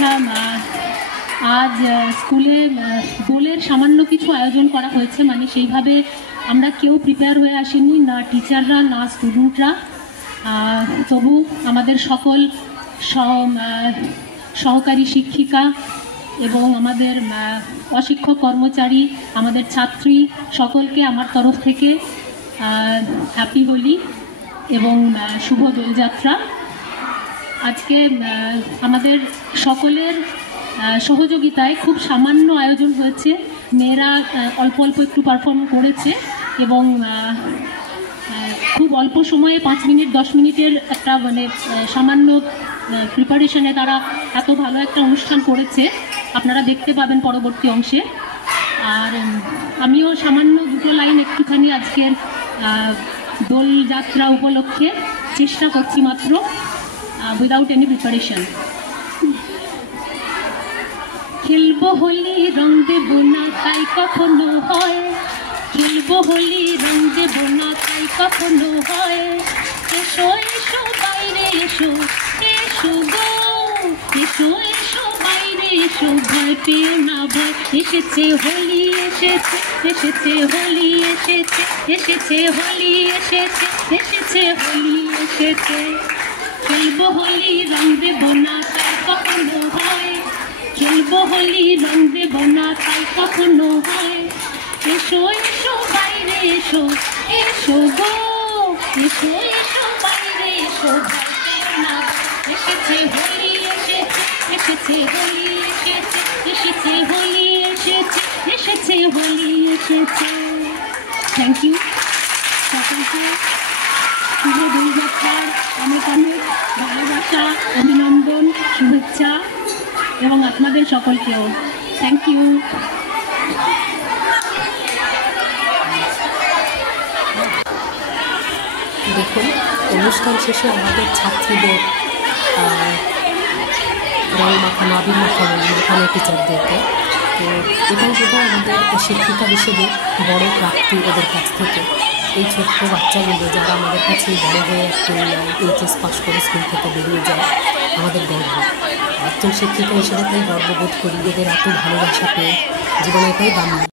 আচ্ছা, আজ স্কুলে দোলের সামান্য কিছু আয়োজন করা হয়েছে, মানে সেইভাবে আমরা কেউ প্রিপেয়ার হয়ে আসিনি, না টিচাররা না স্টুডেন্টরা। তবু আমাদের সকল সহকারী শিক্ষিকা এবং আমাদের অশিক্ষক কর্মচারী, আমাদের ছাত্রী সকলকে আমার তরফ থেকে হ্যাপি হোলি এবং শুভ দোলযাত্রা। আজকে আমাদের সকলের সহযোগিতায় খুব সামান্য আয়োজন হয়েছে। মেয়েরা অল্প অল্প একটু পারফর্ম করেছে এবং খুব অল্প সময়ে 5 মিনিট 10 মিনিটের একটা মানে সামান্য প্রিপারেশনে তারা এত ভালো একটা অনুষ্ঠান করেছে, আপনারা দেখতে পাবেন পরবর্তী অংশে। আর আমিও সামান্য দুটো লাইন একটুখানি আজকের দোলযাত্রা উপলক্ষে চেষ্টা করছি মাত্র, উইদাউট এনি প্রিপারেশন। খেলবো হোলি রং দেব না তাই কখনো হয়, খেলবো হোলি রং দেব না তাই কখনো হয়। এসো এসো বাইরে এসো, এসো গো এসো এসো বাইরে এসো, ভয় পেও না ভয়, এসেছে হোলি এসেছে, এসেছে হোলি এসেছে, এসেছে হোলি এসেছে, এসেছে হোলি এসেছে। খেলবো হোলি রং দেব না তাই কখনো হয়, খেলবো হোলি রং দেব না তাই কখনো হয়। এসো এসো বাইরে এসো, এসো গো এসো এসো বাইরে এসো, ভয় পেও না, এসেছে হোলি এসেছে, এসেছে হোলি এসেছে, এসেছে হোলি এসেছে, এসেছে হোলি এসেছে। থ্যাংক ইউ সকলকে। শুভ দোলযাত্রার অনেক অনেক ভালোবাসা, অভিনন্দন, শুভেচ্ছা এবং আপনাদের সকলকেও থ্যাংক ইউ। দেখুন, অনুষ্ঠান শেষে আমাদের ছাত্রীদের রং মাখানো, আবির মাখানো টিচারদেরকে, তো এটাই বোধহয় আমাদের শিক্ষিকা হিসেবে বড় প্রাপ্তি ওদের কাছ থেকে। এই ছোট্ট বাচ্চাগুলো যারা আমাদের কাছে বড় হয়ে একটু এইচএস পাস করে স্কুল থেকে বেরিয়ে যায়, আমাদের গর্ব। একজন শিক্ষিকা হিসেবে তাই গর্ববোধ করি, এদের এত ভালোবাসা পেয়ে জীবনে এটাই বাংলা।